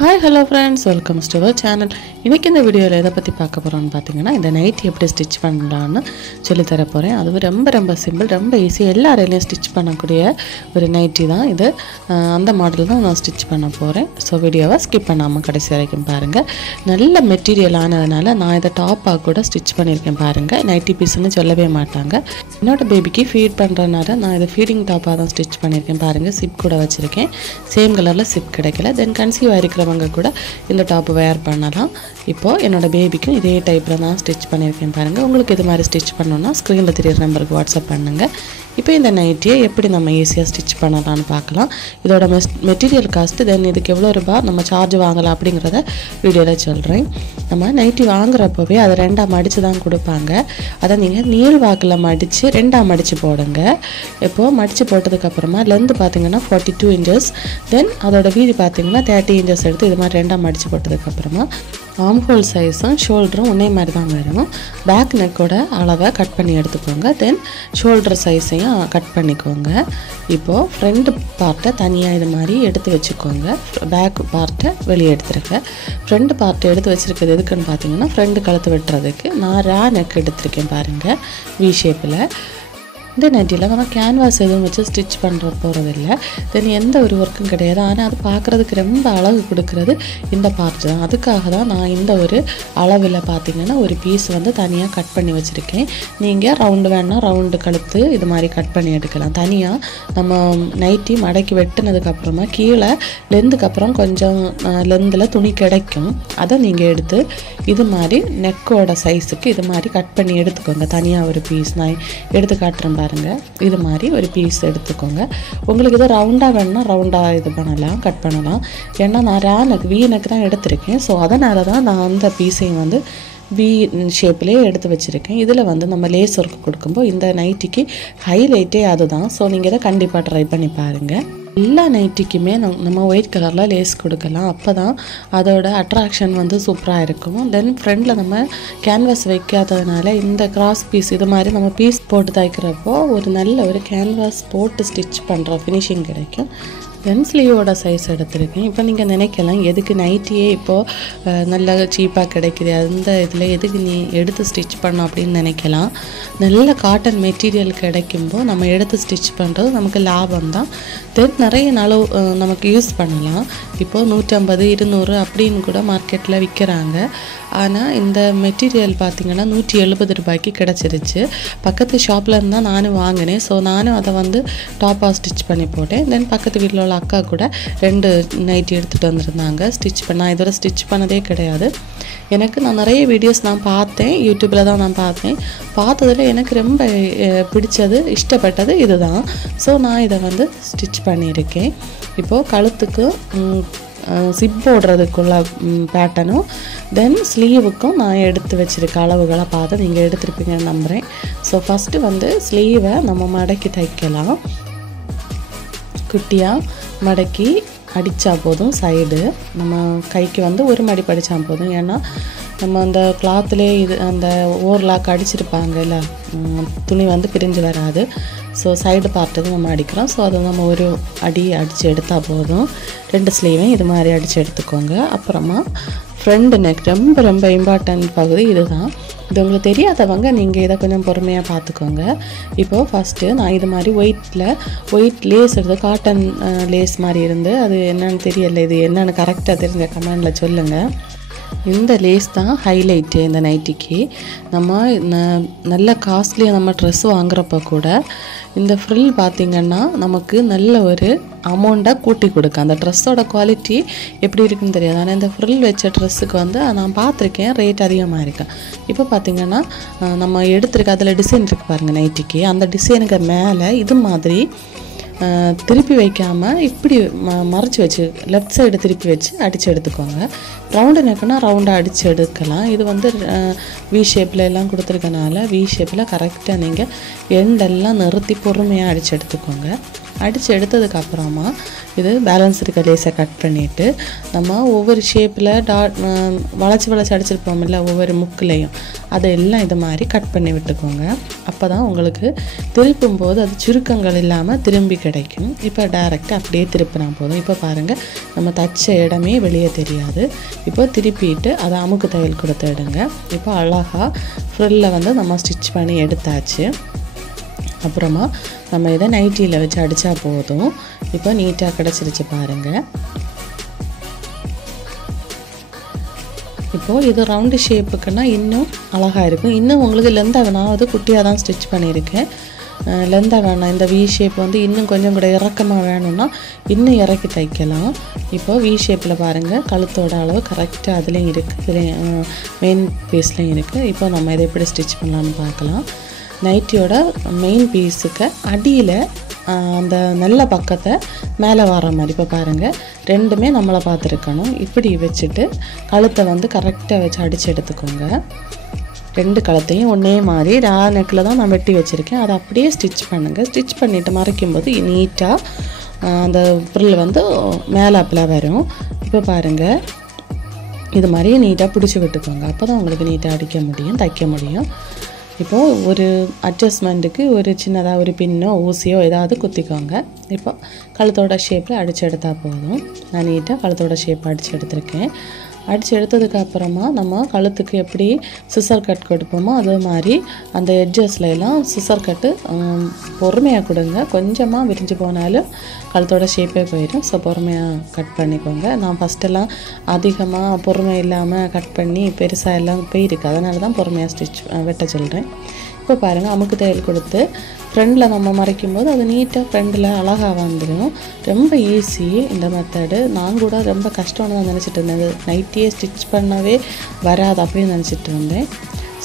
Hi hello friends, welcome to our channel. இன்னைக்கு இந்த வீடியோல எதை பத்தி பார்க்க போறோம்னு பாத்தீங்கன்னா இந்த நைட்டி எப்படி ஸ்டிட்ச் பண்ணலாம்னு சொல்லி தர போறேன். அது ரொம்ப சிம்பிள், ரொம்ப ஈஸி, எல்லாராலையும் ஸ்டிட்ச் பண்ணக்கூடிய ஒரு நைட்டி தான் இது. அந்த மாடல் தான் நான் ஸ்டிட்ச் பண்ண போறேன். சோ வீடியோவை ஸ்கிப் பண்ணாம கடைசி வரைக்கும் பாருங்க. நல்ல மெட்டீரியல் ஆனதனால நான் இத டாப்பா கூட ஸ்டிட்ச் பண்ணிருக்கேன் பாருங்க. நைட்டி பீஸ்னு சொல்லவே மாட்டாங்க. என்னோட பேபிக்கு ஃபீட் பண்றனால நான் இத ஃபீடிங் டாப்பா தான் ஸ்டிட்ச் பண்ணிருக்கேன் பாருங்க. சிப் கூட வச்சிருக்கேன். சேம் கலர்ல சிப் கிடைக்கல. தென் கன்சீவ் ஆயிருக்கிறவங்க கூட இந்த டாப் வேர் பண்ணலாம். இப்போ என்னோட பேபிக்கு இதே டைப்ல தான் ஸ்டிட்ச் பண்ணிருக்கேன் பாருங்க. உங்களுக்கு இது மாதிரி ஸ்டிட்ச் பண்ணனும்னா ஸ்கிரீன்ல தெரியுற நம்பருக்கு வாட்ஸ்அப் பண்ணுங்க. இப்போ இந்த நைட்டியை எப்படி நம்ம ஈஸியா ஸ்டிட்ச் பண்ணலாம்னு பார்க்கலாம். இதோட மெட்டீரியல் காஸ்ட், தென் இதுக்கு எவ்வளவு ரூபாய் நம்ம சார்ஜ் வாங்கலாம் அப்படிங்கறத வீடியோல சொல்றேன். நம்ம நைட்டி வாங்குறப்பவே அதை ரெண்டா மடிச்சு தான் கொடுப்பாங்க. அத நீங்க நீள் வாக்குல மடிச்சு ரெண்டா மடிச்சு போடுங்க. இப்போ மடிச்சு போட்டதுக்கு அப்புறமா லெந்த் பாத்தீங்கன்னா 42 inches, தென் அதோட வீதி பாத்தீங்கன்னா 30 inches எடுத்து இது மாதிரி ரெண்டா மடிச்சு போட்டதுக்கு அப்புறமா ஆர்ம் ஹோல் சைஸும் ஷோல்டரும் ஒரே மாதிரி தான் வரும். பேக் நெக்கோட அளவை கட் பண்ணி எடுத்துக்கோங்க. தென் ஷோல்டர் சைஸையும் கட் பண்ணிக்கோங்க. இப்போ ஃப்ரண்ட் பார்ட்டை தனியாக இது மாதிரி எடுத்து வச்சுக்கோங்க. பேக் பார்ட்டை வெளியே எடுத்துருங்க. ஃப்ரண்ட் பார்ட்டை எடுத்து வச்சிருக்கிறது எதுக்குன்னு பார்த்தீங்கன்னா ஃப்ரண்ட் கழுத்து வெட்டுறதுக்கு நான் ரா நெக் எடுத்திருக்கேன் பாருங்கள், வி ஷேப்பில். இந்த நைட்டியில் நம்ம கேன்வாஸ் எதுவும் வச்சு ஸ்டிச் பண்ணுற போகிறதில்ல. தென் எந்த ஒரு ஒர்க்கும் கிடையாது. ஆனால் அது பார்க்குறதுக்கு ரொம்ப அழகு கொடுக்குறது இந்த பார்ட் தான். அதுக்காக தான் நான் இந்த ஒரு அளவில் பார்த்தீங்கன்னா ஒரு பீஸ் வந்து தனியாக கட் பண்ணி வச்சுருக்கேன். நீங்கள் ரவுண்டு வேணால் ரவுண்டு கழுத்து இது மாதிரி கட் பண்ணி எடுக்கலாம். தனியாக நம்ம நைட்டி மடக்கி வெட்டினதுக்கப்புறமா கீழே லெந்துக்கு அப்புறம் கொஞ்சம் லெந்தில் துணி கிடைக்கும். அதை நீங்கள் எடுத்து இது மாதிரி நெக்கோட சைஸுக்கு இது மாதிரி கட் பண்ணி எடுத்துக்கோங்க. தனியாக ஒரு பீஸ் நான் எடுத்து காட்டுறேன் பாருங்க. இது மாதிரி ஒரு பீஸ் எடுத்துக்கோங்க. உங்களுக்கு இது ரவுண்டா வேணும்னா ரவுண்டா இது பண்ணலாம், கட் பண்ணலாம். ஏன்னா நான் ரா நெக், வி நெக் தான் எடுத்திருக்கேன். ஸோ அதனால தான் நான் அந்த பீஸையும் வந்து வி ஷேப்லேயே எடுத்து வச்சுருக்கேன். இதில் வந்து நம்ம லேஸ் ஒர்க் கொடுக்கும்போது இந்த நைட்டிக்கு ஹைலைட்டே அதுதான். ஸோ நீங்கள் இதை கண்டிப்பாக ட்ரை பண்ணி பாருங்கள். எல்லா நைட்டிக்குமே நம்ம ஒயிட் கலரில் லேஸ் கொடுக்கலாம். அப்போ தான் அதோட அட்ராக்ஷன் வந்து சூப்பராக இருக்கும். தென் ஃப்ரண்டில் நம்ம கேன்வாஸ் வைக்காததுனால இந்த கிராஸ் பீஸ் இது மாதிரி நம்ம பீஸ் போட்டு தைக்கிறப்போ ஒரு நல்ல ஒரு கேன்வாஸ் போட்டு ஸ்டிச் பண்ணுற ஃபினிஷிங் கிடைக்கும். தென் ஸ்லீவோட சைஸ் எடுத்திருக்கேன். இப்போ நீங்கள் நினைக்கலாம் எதுக்கு நைட்டியே இப்போது நல்ல சீப்பாக கிடைக்குது, அந்த இதில் எதுக்கு நீ எடுத்து ஸ்டிச் பண்ண அப்படின்னு நினைக்கலாம். நல்ல காட்டன் மெட்டீரியல் கிடைக்கும்போது நம்ம எடுத்து ஸ்டிச் பண்ணுறது நமக்கு லாபம் தான். தென் நிறைய நாள் நமக்கு யூஸ் பண்ணலாம். இப்போது 150, 200 அப்படின்னு கூட மார்க்கெட்டில் விற்கிறாங்க. ஆனால் இந்த மெட்டீரியல் பார்த்திங்கன்னா 170 ரூபாய்க்கு கிடச்சிருச்சு. பக்கத்து ஷாப்பில் இருந்தால் நானும் வாங்கினேன். ஸோ நானும் அதை வந்து டாப்பாக ஸ்டிச் பண்ணி போட்டேன். தென் பக்கத்து வீட்டில் உள்ள அக்கா கூட 2 நைட்டி எடுத்துகிட்டு வந்திருந்தாங்க ஸ்டிச் பண்ண. நான் இதோட ஸ்டிச் பண்ணதே கிடையாது. நான் நிறைய வீடியோஸ் நான் பார்த்தேன், யூடியூப்பில் தான் நான் பார்த்ததில் எனக்கு ரொம்ப பிடிச்சது, இஷ்டப்பட்டது இதுதான். ஸோ நான் இதை வந்து ஸ்டிச் பண்ணியிருக்கேன். இப்போது கழுத்துக்கு சிப் போடுறதுக்குள்ள பேட்டர்னும் தென் ஸ்லீவுக்கும் நான் எடுத்து வச்சுருக்க அளவுகளை பார்த்து நீங்கள் எடுத்துருப்பீங்கன்னு நம்புகிறேன். ஸோ ஃபஸ்ட்டு வந்து ஸ்லீவை நம்ம மடக்கி தைக்கலாம். குட்டியாக மடக்கி அடித்தா போதும். சைடு நம்ம கைக்கு வந்து ஒரு மடி படித்தா போதும். ஏன்னா நம்ம அந்த கிளாத்துலேயே இது அந்த ஓவர்லாக் அடிச்சிருப்பாங்கல்ல, துணி வந்து பிரிஞ்சு வராது. ஸோ சைடு பார்ட்டு நம்ம அடிக்கிறோம். ஸோ அதை நம்ம ஒரு அடி அடித்து எடுத்தால் போதும். 2 ஸ்லீவையும் இது மாதிரி அடித்து எடுத்துக்கோங்க. அப்புறமா ஃப்ரண்ட் நெக் ரொம்ப இம்பார்ட்டன்ட் பகுதி இதுதான். இது உங்களுக்கு தெரியாதவங்க நீங்கள் இதை கொஞ்சம் பொறுமையாக பார்த்துக்கோங்க. இப்போது ஃபஸ்ட்டு நான் இது மாதிரி ஒயிட் லேஸ் எடுத்து, காட்டன் லேஸ் மாதிரி இருந்து, அது என்னன்னு தெரியலை, இது என்னென்னு கரெக்டாக தெரிஞ்ச கமெண்டில் சொல்லுங்கள். இந்த லேஸ் தான் ஹைலைட்டு இந்த நைட்டிக்கு. நம்ம நல்ல காஸ்ட்லியாக நம்ம ட்ரெஸ் வாங்குறப்ப கூட இந்த ஃப்ரில் பார்த்திங்கன்னா நமக்கு நல்ல ஒரு அமௌண்ட்டாக கூட்டி கொடுக்கும். அந்த ட்ரெஸ்ஸோட குவாலிட்டி எப்படி இருக்குன்னு தெரியாது. ஆனால் இந்த ஃப்ரில் வச்ச ட்ரெஸ்ஸுக்கு வந்து நான் பார்த்துருக்கேன், ரேட் அதிகமாக இருக்குது. இப்போ பார்த்திங்கன்னா நம்ம எடுத்துருக்க அதில் டிசைன் இருக்குது பாருங்கள் நைட்டிக்கு. அந்த டிசைனுக்கு மேலே இது மாதிரி திருப்பி வைக்காமல் இப்படி மறைச்சி வச்சு லெஃப்ட் சைடு திருப்பி வச்சு அடித்து எடுத்துக்கோங்க. ரவுண்டு நெக்குன்னா ரவுண்டாக அடித்து எடுக்கலாம். இது வந்து வி ஷேப்பில் எல்லாம் கொடுத்துருக்கனால வி ஷேப்பில் கரெக்டாக நீங்கள் எண்டெல்லாம் நிறுத்தி பொறுமையாக அடித்து எடுத்துக்கோங்க. அடித்து எடுத்ததுக்கப்புறமா இது பேலன்ஸ் இருக்க லேஸை கட் பண்ணிவிட்டு நம்ம ஒவ்வொரு ஷேப்பில் வளைச்சி அடிச்சிருப்போம்ல ஒவ்வொரு முக்குலையும் அதெல்லாம் இது மாதிரி கட் பண்ணி விட்டுக்கோங்க. அப்போ தான் உங்களுக்கு திருப்பும் போது அது சுருக்கங்கள் இல்லாமல் திரும்பி கிடைக்கும். இப்போ டைரெக்டாக அப்படியே திருப்பினா போதும். இப்போ பாருங்கள் நம்ம தச்ச இடமே வெளியே தெரியாது. இப்போ திருப்பிட்டு அதை அமுக்கு தையல் கொடுத்து எடுங்க. இப்போ அழகாக ஃப்ரில்லை வந்து நம்ம ஸ்டிச் பண்ணி எடுத்தாச்சு. அப்புறமா நம்ம இதை நைட்டியில் வச்சு அடித்தா போதும். இப்போ நீட்டாக கிடச்சிருச்சு பாருங்கள். இப்போது இது ரவுண்டு ஷேப்புக்குன்னா இன்னும் அழகாக இருக்கும். இன்னும் உங்களுக்கு லெந்தாக நான் வந்து குட்டியாக தான் ஸ்டிச் பண்ணியிருக்கேன். லெந்தாக வேணாம், இந்த வி ஷேப் வந்து இன்னும் கொஞ்சம் கூட இறக்கமாக வேணும்னா இன்னும் இறக்கி தைக்கலாம். இப்போது வி ஷேப்பில் பாருங்கள் கழுத்தோட அளவு கரெக்டாக அதுலேயும் இருக்குது, இதுலேயும் மெயின் பீஸ்லேயும் இருக்குது. இப்போ நம்ம இதை எப்படி ஸ்டிச் பண்ணலான்னு பார்க்கலாம். நைட்டியோட மெயின் பீஸுக்கு அடியில் அந்த நல்ல பக்கத்தை மேலே வர மாதிரி இப்போ பாருங்கள் ரெண்டுமே நம்மளை பார்த்துருக்கணும். இப்படி வச்சுட்டு கழுத்தை வந்து கரெக்டாக வச்சு அடித்து எடுத்துக்கோங்க. ரெண்டு கழுத்தையும் ஒன்றே மாதிரி நெக்கில் தான் நான் வெட்டி வச்சுருக்கேன். அதை அப்படியே ஸ்டிச் பண்ணுங்கள். ஸ்டிச் பண்ணிவிட்டு மறைக்கும்போது நீட்டாக அந்த பொருள் வந்து மேலே அப்பெல்லாம் வரும். இப்போ பாருங்கள் இது மாதிரியே நீட்டாக பிடிச்சி விட்டுக்கோங்க. அப்போ தான் உங்களுக்கு நீட்டாக அடிக்க முடியும், தைக்க முடியும். இப்போது ஒரு அட்ஜஸ்ட்மெண்ட்டுக்கு ஒரு சின்னதாக ஒரு பின்னோ ஊசியோ ஏதாவது குத்திக்கோங்க. இப்போ கழுத்தோட ஷேப்பில் அடித்து எடுத்தால் போதும். நான் நீட்டாக கழுத்தோட ஷேப் அடித்து எடுத்திருக்கேன். அடித்து எடுத்ததுக்கப்புறமா நம்ம கழுத்துக்கு எப்படி சிசர் கட் கொடுப்போமோ அது மாதிரி அந்த எட்ஜஸ்லாம் சிசர் கட்டு பொறுமையாக கொடுங்க. கொஞ்சமாக விரிஞ்சு போனாலும் கழுத்தோட ஷேப்பே போயிடும். ஸோ பொறுமையாக கட் பண்ணிக்கோங்க. நான் ஃபஸ்ட்டெல்லாம் அதிகமாக பொறுமை இல்லாமல் கட் பண்ணி பெருசாக எல்லாம் போயிருக்கு. அதனால தான் பொறுமையாக வெட்ட சொல்கிறேன். இப்போ பாருங்கள் அமுக்கு தையல் கொடுத்து ஃப்ரெண்டில் நம்ம மறைக்கும் போது அது நீட்டாக ஃப்ரெண்டில் அழகாக வந்துடும். ரொம்ப ஈஸி இந்த மெத்தடு. நான் கூட ரொம்ப கஷ்டம்னு தான் நினச்சிட்டு இருந்தேன். நைட்டியே ஸ்டிச் பண்ணவே வராது அப்படின்னு நினச்சிட்டு இருந்தேன்.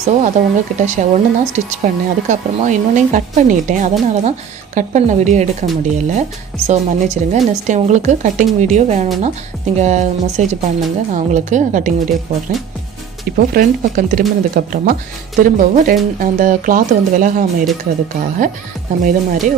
ஸோ அதை உங்கள்கிட்ட ஒன்று தான் ஸ்டிச் பண்ணேன். அதுக்கப்புறமா இன்னொன்னையும் கட் பண்ணிட்டேன். அதனால தான் கட் பண்ண வீடியோ எடுக்க முடியலை. ஸோ மன்னிச்சிடுங்க. நெக்ஸ்ட் டைம் உங்களுக்கு கட்டிங் வீடியோ வேணும்னா நீங்கள் மெசேஜ் பண்ணுங்கள், நான் உங்களுக்கு கட்டிங் வீடியோ போடுறேன். இப்போது ஃப்ரண்ட் பக்கம் திரும்பினதுக்கப்புறமா திரும்பவும் அந்த கிளாத்து வந்து விலகாமல் இருக்கிறதுக்காக நம்ம இது மாதிரி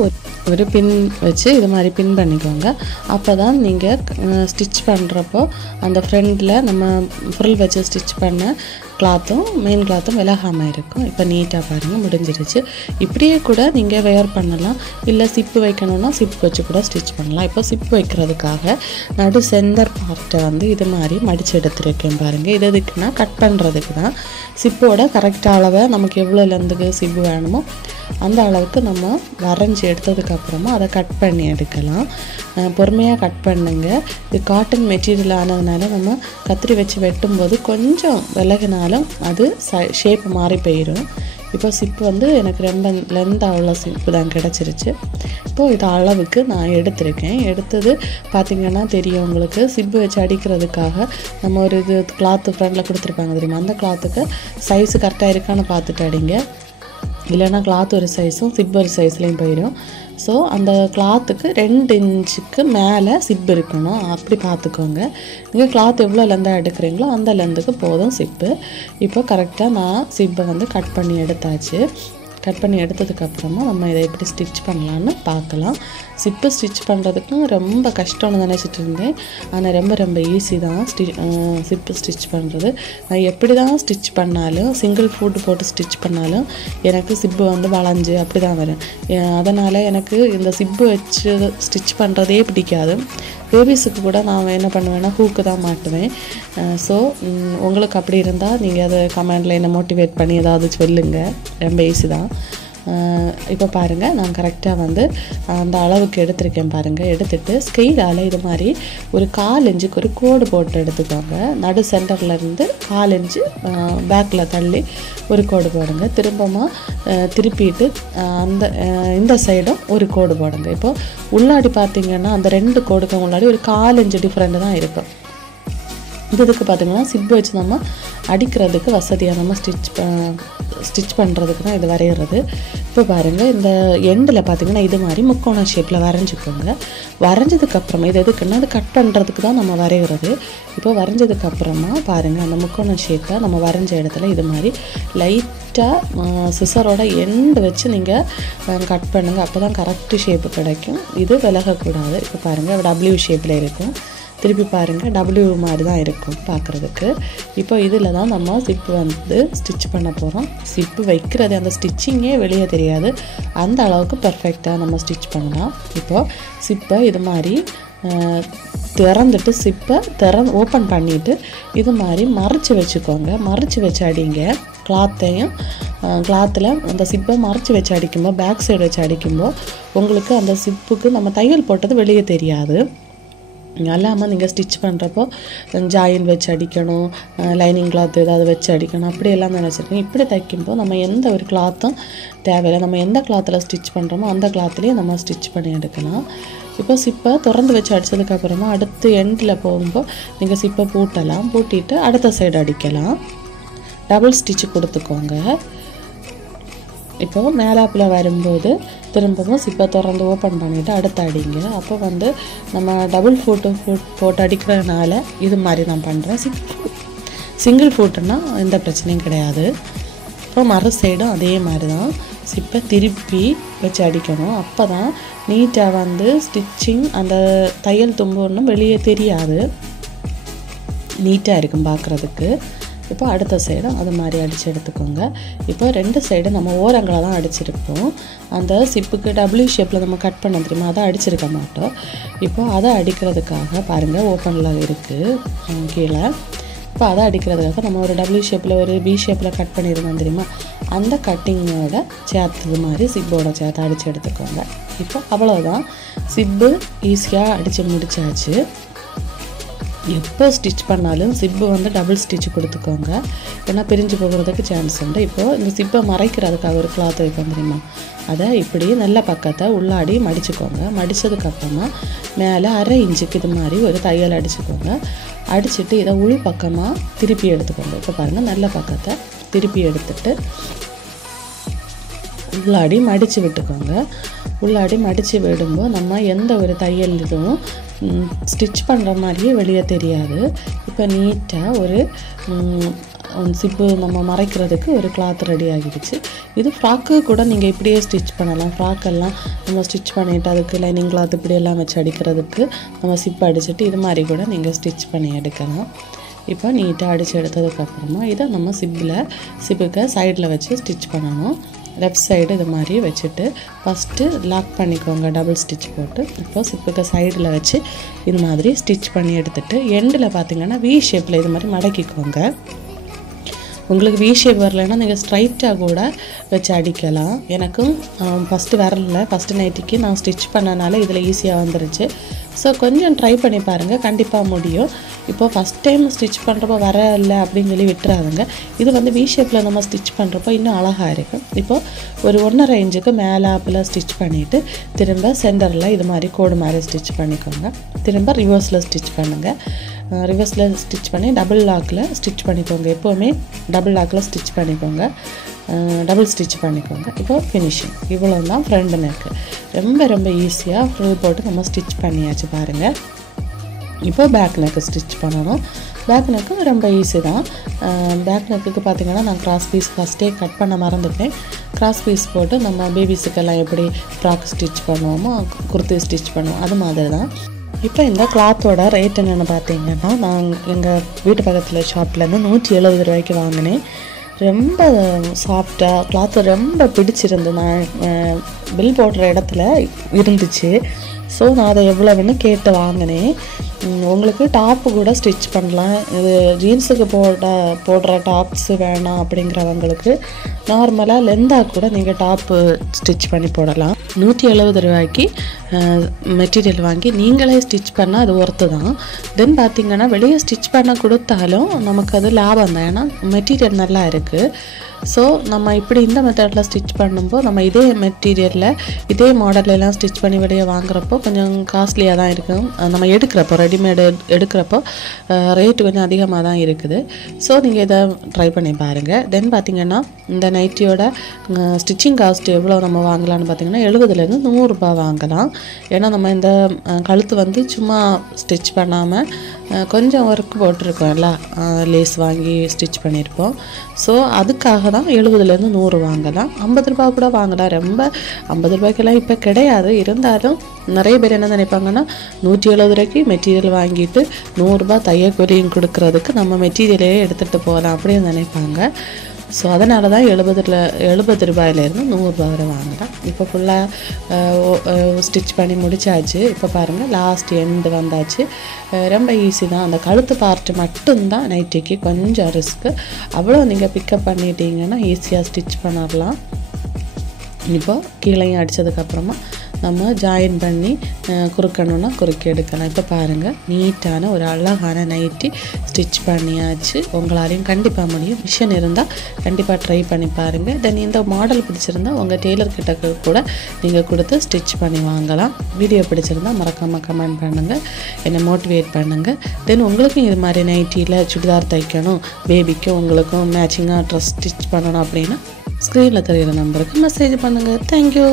ஒரு பின் வச்சு இது மாதிரி பின் பண்ணிக்கோங்க. அப்போ தான் நீங்கள் ஸ்டிச் பண்ணுறப்போ அந்த ஃப்ரண்டில் நம்ம ஃப்ரில் வச்சு ஸ்டிச் பண்ண கிளாத்தும் மெயின் கிளாத்தும் விலகாமல் இருக்கும். இப்போ நீட்டாக பாருங்கள் முடிஞ்சிருச்சு. இப்படியே கூட நீங்கள் வேர் பண்ணலாம். இல்லை சிப்பு வைக்கணும்னா சிப்பு வச்சு கூட ஸ்டிச் பண்ணலாம். இப்போ சிப்பு வைக்கிறதுக்காக நடு சென்டர் பார்ட்டை வந்து இது மாதிரி மடித்து எடுத்துருக்கேன் பாருங்கள். இது எதுக்குன்னா கட் பண்ணுறதுக்கு தான். சிப்போட கரெக்டாக அளவை நமக்கு எவ்வளோ லெந்துக்கு சிப்பு வேணுமோ அந்த அளவுக்கு நம்ம வரைஞ்சி எடுத்ததுக்கப்புறமா அதை கட் பண்ணி எடுக்கலாம். பொறுமையாக கட் பண்ணுங்க. இது காட்டன் மெட்டீரியல் ஆனதுனால நம்ம கத்திரி வச்சு வெட்டும்போது கொஞ்சம் விலகினாலும் அது ஷேப் மாறி போயிடும். இப்போ சிப்பு வந்து எனக்கு ரொம்ப லென்த்தாக உள்ள சிப்பு தான் கிடச்சிருச்சு. இப்போது இது அளவுக்கு நான் எடுத்திருக்கேன். எடுத்தது பார்த்திங்கன்னா தெரியும் உங்களுக்கு. சிப்பு வச்சு அடிக்கிறதுக்காக நம்ம ஒரு இது கிளாத்து ஃப்ரண்டில் கொடுத்துருப்பாங்க தெரியுமா, அந்த கிளாத்துக்கு சைஸு கரெக்டாக இருக்கான்னு பார்த்துட்டு அடிங்க. இல்லைன்னா கிளாத் ஒரு சைஸும் சிப் ஒரு சைஸ்லேயும் போயிடும். ஸோ அந்த கிளாத்துக்கு 2 இன்ச்சுக்கு மேலே சிப்பு இருக்கணும், அப்படி பார்த்துக்கோங்க. நீங்கள் கிளாத் எவ்வளோ லெந்தாக எடுக்கிறீங்களோ அந்த லெந்துக்கு போதும் சிப்பு. இப்போ கரெக்டாக நான் சிப்பை வந்து கட் பண்ணி எடுத்தாச்சு. கட் பண்ணி எடுத்ததுக்கப்புறமா நம்ம இதை எப்படி ஸ்டிச் பண்ணலான்னு பார்க்கலாம். சிப்பு ஸ்டிச் பண்ணுறதுக்கும் ரொம்ப கஷ்டம்னு நினச்சிட்டு இருந்தேன். ஆனால் ரொம்ப ஈஸி தான் சிப்பு ஸ்டிச் பண்ணுறது. நான் எப்படி தான் ஸ்டிச் பண்ணாலும் சிங்கிள் ஃபுட் போட்டு ஸ்டிச் பண்ணாலும் எனக்கு சிப்பு வந்து வளைஞ்சு அப்படி தான் வரும். அதனால் எனக்கு இந்த சிப்பு வச்சு ஸ்டிச் பண்ணுறதே பிடிக்காது. பேபிஸுக்கு கூட நான் என்ன பண்ணுவேன்னா ஹூக்கு தான் மாட்டுவேன். ஸோ உங்களுக்கு அப்படி இருந்தால் நீங்கள் அதை கமெண்டில் என்ன மோட்டிவேட் பண்ணி ஏதாவது சொல்லுங்கள். ரொம்ப ஈஸி தான். இப்போ பாருங்கள் நான் கரெக்டாக வந்து அந்த அளவுக்கு எடுத்திருக்கேன் பாருங்கள். எடுத்துகிட்டு ஸ்கெயிலால் இது மாதிரி ஒரு 1/4 இன்ச்சுக்கு ஒரு கோடு போட்டு எடுத்துக்கோங்க. நடு சென்டர்லேருந்து 1/4 இன்ச்சு பேக்கில் தள்ளி ஒரு கோடு போடுங்க. திருப்பிட்டு இந்த சைடும் ஒரு கோடு போடுங்க. இப்போது உள்ளாடி பார்த்திங்கன்னா அந்த 2 கோடுக்கு உள்ளாடி ஒரு 1/4 இன்ச்சு டிஃப்ரெண்ட் தான் இருக்கும். இதுக்கு பார்த்திங்கன்னா சிப்பு வச்சு நம்ம அடிக்கிறதுக்கு வசதியாக நம்ம ஸ்டிச் பண்ணுறதுக்கு தான் இது வரைகிறது. இப்போ பாருங்கள், இந்த எண்டில் பார்த்திங்கன்னா இது மாதிரி முக்கோண ஷேப்பில் வரைஞ்சிக்கோங்க. வரைஞ்சதுக்கப்புறமா இது எதுக்குன்னா அது கட் பண்ணுறதுக்கு தான் நம்ம வரைகிறது. இப்போ வரைஞ்சதுக்கப்புறமா பாருங்கள், அந்த முக்கோண ஷேப்பை நம்ம வரைஞ்ச இடத்துல இது மாதிரி லைட்டாக சிசரோட எண்டு வச்சு நீங்கள் கட் பண்ணுங்கள். அப்போ தான் கரெக்டு ஷேப்பு கிடைக்கும். இது விலகக்கூடாது. இப்போ பாருங்கள், W ஷேப்பில் இருக்கும். திருப்பி பாருங்கள், W மாதிரி தான் இருக்கும் பார்க்குறதுக்கு. இப்போ இதில் தான் நம்ம சிப்பு வந்து ஸ்டிச் பண்ண போகிறோம். சிப்பு வைக்கிறது அந்த ஸ்டிச்சிங்கே வெளியே தெரியாது, அந்த அளவுக்கு பர்ஃபெக்டாக நம்ம ஸ்டிச் பண்ணலாம். இப்போது சிப்பை இது மாதிரி திறந்துட்டு சிப்பை ஓப்பன் பண்ணிவிட்டு இது மாதிரி மறைச்சி வச்சுக்கோங்க. மறைச்சி வச்சு அடிங்க. கிளாத்தில் அந்த சிப்பை மறைச்சி வச்சு அடிக்கும்போது, பேக் சைடு வச்சு அடிக்கும்போது உங்களுக்கு அந்த சிப்புக்கு நம்ம தையல் போட்டது வெளியே தெரியாது. அல்லாமல் நீங்கள் ஸ்டிச் பண்ணுறப்போ ஜாயின் வச்சு அடிக்கணும், லைனிங் கிளாத் ஏதாவது வச்சு அடிக்கணும், அப்படி எல்லாம் நினச்சிருக்கேன். இப்படி தைக்கும்போது நம்ம எந்த ஒரு கிளாத்தும் தேவையில்லை. நம்ம எந்த கிளாத்தில் ஸ்டிச் பண்ணுறோமோ அந்த கிளாத்துலேயே நம்ம ஸ்டிச் பண்ணி எடுக்கலாம். இப்போ சிப்பை திறந்து வச்சு அடித்ததுக்கப்புறமா அடுத்து எண்டில் போகும்போது நீங்கள் சிப்பை பூட்டிட்டு அடுத்த சைடு அடிக்கலாம். டபுள் ஸ்டிச்சு கொடுத்துக்கோங்க. இப்போது மேலாப்பில் வரும்போது திரும்பவும் சிப்பை திறந்து ஓப்பன் பண்ணிவிட்டு அடுத்து அடிங்க. அப்போ வந்து நம்ம டபுள் போட்டு அடிக்கிறதுனால இது மாதிரி நான் பண்ணுறேன். சிங்கிள் ஃபுட்டுன்னா எந்த பிரச்சனையும் கிடையாது. இப்போ மறு சைடும் அதே மாதிரி தான் சிப்பை திருப்பி வச்சு அடிக்கணும். அப்போ தான் நீட்டாக வந்து ஸ்டிச்சிங் அந்த தையல் தும்பு ஒன்றும் வெளியே தெரியாது, நீட்டாக இருக்கும் பார்க்குறதுக்கு. இப்போ அடுத்த சைடும் அது மாதிரி அடித்து எடுத்துக்கோங்க. இப்போ 2 சைடு நம்ம ஓரங்களை தான் அடிச்சிருப்போம். அந்த சிப்புக்கு W ஷேப்பில் நம்ம கட் பண்ண தெரியுமா, அதை அடிச்சிருக்க மாட்டோம். இப்போ அதை அடிக்கிறதுக்காக பாருங்கள், ஓப்பனில் இருக்குது கீழே. இப்போ அதை அடிக்கிறதுக்காக நம்ம ஒரு W ஷேப்பில் ஒரு B ஷேப்பில் கட் பண்ணியிருந்தோம் தெரியுமா, அந்த கட்டிங்கோட சேர்த்தது மாதிரி சிப்போட சேர்த்து அடித்து எடுத்துக்கோங்க. இப்போ அவ்வளோதான், சிப்பு ஈஸியாக அடித்து முடிச்சாச்சு. எப்போ ஸ்டிச் பண்ணாலும் சிப்பு வந்து டபுள் ஸ்டிச் கொடுத்துக்கோங்க, ஏன்னா பிரிஞ்சு போகிறதுக்கு சான்ஸ் உண்டு. இப்போது இந்த சிப்பை மறைக்கிறதுக்காக ஒரு கிளாத் வைப்போம் தெரியுமா, அதை இப்படி நல்ல பக்கத்தை உள்ளாடி மடிச்சுக்கோங்க. மடித்ததுக்கப்புறமா மேலே 1/2 இன்ச்சுக்கு இது மாதிரி ஒரு தையல் அடிச்சுக்கோங்க. அடிச்சுட்டு இதை உள் பக்கமாக திருப்பி எடுத்துக்கோங்க. இப்போ பாருங்கள், நல்ல பக்கத்தை திருப்பி எடுத்துட்டு உள்ளாடி மடித்து விட்டுக்கோங்க. உள்ளாடி மடித்து விடும்போது நம்ம எந்த ஒரு தையல் இதுவும் ஸ்டிச் பண்ணுற மாதிரியே வெளியே தெரியாது. இப்போ நீட்டாக ஒரு சிப்பு நம்ம மறைக்கிறதுக்கு ஒரு கிளாத் ரெடி ஆகிடுச்சு. இது ஃப்ராக்கு கூட நீங்கள் இப்படியே ஸ்டிச் பண்ணலாம். ஃப்ராக்கெல்லாம் நம்ம ஸ்டிச் பண்ணிவிட்டு அதுக்கு லைனிங் கிளாத் இப்படியெல்லாம் வச்சு அடிக்கிறதுக்கு நம்ம சிப்பு அடிச்சுட்டு இது மாதிரி கூட நீங்கள் ஸ்டிச் பண்ணி எடுக்கலாம். இப்போ நீட்டாக அடித்து எடுத்ததுக்கப்புறமா இதை நம்ம சிப்புக்கு சைடில் வச்சு ஸ்டிச் பண்ணணும். லெஃப்ட் சைடு இது மாதிரி வச்சுட்டு ஃபஸ்ட்டு லாக் பண்ணிக்கோங்க, டபுள் ஸ்டிச் போட்டு. இப்போது சிப்புக்கு சைடில் வச்சு இது மாதிரி ஸ்டிச் பண்ணி எடுத்துகிட்டு எண்டில் பார்த்திங்கன்னா V ஷேப்பில் இது மாதிரி மடக்கிக்கோங்க. உங்களுக்கு V ஷேப் வரலைன்னா நீங்கள் ஸ்ட்ரைட்டாக கூட வச்சு அடிக்கலாம். எனக்கும் ஃபஸ்ட்டு வரல, ஃபஸ்ட்டு நைட்டிக்கு நான் ஸ்டிச் பண்ணனால இதில் ஈஸியாக வந்துருச்சு. ஸோ கொஞ்சம் ட்ரை பண்ணி பாருங்கள், கண்டிப்பாக முடியும். இப்போ ஃபஸ்ட் டைம் ஸ்டிச் பண்ணுறப்போ வரலை அப்படின்னு சொல்லி விட்டுறாதுங்க. இது வந்து V ஷேப்பில் நம்ம ஸ்டிச் பண்ணுறப்போ இன்னும் அழகாக இருக்கும். இப்போது ஒரு 1.5 இன்ச்சுக்கு மேலாப்பில் ஸ்டிச் பண்ணிவிட்டு திரும்ப சென்டரில் இது மாதிரி கோடு மாதிரி ஸ்டிச் பண்ணிக்கோங்க. திரும்ப ரிவர்ஸில் ஸ்டிச் பண்ணுங்கள். ரிவர்ஸில் ஸ்டிச் பண்ணி டபுள் லாக்கில் ஸ்டிச் பண்ணிக்கோங்க. எப்போவுமே டபுள் லாக்கில் ஸ்டிச் பண்ணிக்கோங்க, டபுள் ஸ்டிச் பண்ணிக்கோங்க. இப்போது ஃபினிஷிங் இவ்வளோ தான் ஃப்ரண்ட் நெக்கு. ரொம்ப ஈஸியாக ஃப்ரில் போட்டு நம்ம ஸ்டிச் பண்ணியாச்சு பாருங்கள். இப்போ பேக் நெக்கு ஸ்டிச் பண்ணணும். பேக் நெக்கு ரொம்ப ஈஸி தான். பேக் நெக்குக்கு பார்த்திங்கன்னா நான் கிராஸ் பீஸ் ஃபஸ்ட்டே கட் பண்ண மறந்துட்டேன். கிராஸ் பீஸ் போட்டு நம்ம பேபிஸுக்கெல்லாம் எப்படி ஃப்ராக் ஸ்டிச் பண்ணுவோமோ, குர்த்தி ஸ்டிச் பண்ணுவோம், அது மாதிரி தான். இப்போ இந்த கிளாத்தோட ரேட் என்னென்னு பார்த்தீங்கன்னா, நான் எங்கள் வீட்டு பக்கத்தில் ஷாப்லேருந்து 170 ரூபாய்க்கு வாங்கினேன். ரொம்ப சாஃப்டாக கிளாத்து ரொம்ப பிடிச்சிருந்து. நான் பில் போடுற இடத்துல இருந்துச்சு. ஸோ நான் அதை எவ்வளோன்னு கேட்டு வாங்கினேன். உங்களுக்கு டாப்பு கூட ஸ்டிச் பண்ணலாம். இது ஜீன்ஸுக்கு போடுற டாப்ஸு வேணாம் அப்படிங்கிறவங்களுக்கு நார்மலாக லெந்தாக கூட நீங்கள் டாப்பு ஸ்டிச் பண்ணி போடலாம். 170 ரூபாய்க்கு மெட்டீரியல் வாங்கி நீங்களே ஸ்டிச் பண்ணால் அது ஒர்த்து தான். தென் பார்த்திங்கன்னா வெளியே ஸ்டிச் பண்ண கொடுத்தாலும் நமக்கு அது லாபம் தான், ஏன்னா மெட்டீரியல் நல்லா இருக்குது. ஸோ நம்ம இப்படி இந்த மெத்தடில் ஸ்டிச் பண்ணும்போது நம்ம இதே மெட்டீரியலில் இதே மாடலெல்லாம் ஸ்டிச் பண்ணி வெளியே வாங்குறப்போ வாங்குறப்போ கொஞ்சம் காஸ்ட்லியாக தான் இருக்கும். நம்ம எடுக்கிறப்போ ரெடிமேடு எடுக்கிறப்போ ரேட்டு கொஞ்சம் அதிகமாக தான் இருக்குது. ஸோ நீங்கள் இதை ட்ரை பண்ணி பாருங்கள். தென் பார்த்திங்கன்னா இந்த நைட்டியோட ஸ்டிச்சிங் காஸ்ட் எவ்வளோ நம்ம வாங்கலாம்னு பார்த்திங்கன்னா 70லேருந்து 100 ரூபாய் வாங்கலாம். ஏன்னா நம்ம இந்த கழுத்து வந்து சும்மா ஸ்டிச் பண்ணாமல் கொஞ்சம் ஒர்க் போட்டிருக்கோம்ல, லேஸ் வாங்கி ஸ்டிச் பண்ணியிருப்போம். ஸோ அதுக்காக தான் 70லேருந்து 100 வாங்கலாம். 50 ரூபா கூட வாங்கலாம். ரொம்ப 50 ரூபாய்க்கெல்லாம் இப்போ கிடையாது. இருந்தாலும் நிறைய பேர் என்ன நினைப்பாங்கன்னா 170 ரூபாய்க்கு மெட்டீரியல் வாங்கிட்டு 100 ரூபாய் தையக்கூலியும் கொடுக்கறதுக்கு நம்ம மெட்டீரியலே எடுத்துகிட்டு போகலாம் அப்படின்னு நினைப்பாங்க. ஸோ அதனால தான் 70 ரூபாயிலேருந்து 100 ரூபா வரை வாங்கலாம். இப்போ ஃபுல்லாக ஸ்டிச் பண்ணி முடிச்சாச்சு. இப்போ பாருங்கள் லாஸ்ட் எண்டு வந்தாச்சு. ரொம்ப ஈஸி தான். அந்த கழுத்து பார்ட்டு மட்டும்தான் நைட்டிக்கு கொஞ்சம் ரிஸ்க்கு. அவ்வளோ நீங்கள் பிக்கப் பண்ணிட்டீங்கன்னா ஈஸியாக ஸ்டிச் பண்ணிடலாம். இப்போ கீழையும் அடித்ததுக்கப்புறமா நம்ம ஜாயின் பண்ணி குறுக்கணுன்னா குறுக்கி எடுக்கலாம். இப்போ பாருங்கள் நீட்டான ஒரு அழகான நைட்டி ஸ்டிச் பண்ணியாச்சு. உங்களாலையும் கண்டிப்பாக முடியும். மிஷின் இருந்தால் கண்டிப்பாக ட்ரை பண்ணி பாருங்கள். தென் இந்த மாடல் பிடிச்சிருந்தா உங்கள் டெய்லர்கிட்ட கூட நீங்கள் கொடுத்து ஸ்டிச் பண்ணி வாங்கலாம். வீடியோ பிடிச்சிருந்தா மறக்காமல் கமெண்ட் பண்ணுங்கள், என்னை மோட்டிவேட் பண்ணுங்கள். தென் உங்களுக்கும் இது மாதிரி நைட்டியில் சுடிதார் தைக்கணும், பேபிக்கும் உங்களுக்கும் மேட்சிங்காக ட்ரெஸ் ஸ்டிச் பண்ணணும் அப்படின்னா ஸ்க்ரீனில் தெரிகிற நம்பருக்கு மெசேஜ் பண்ணுங்கள். தேங்க்யூ.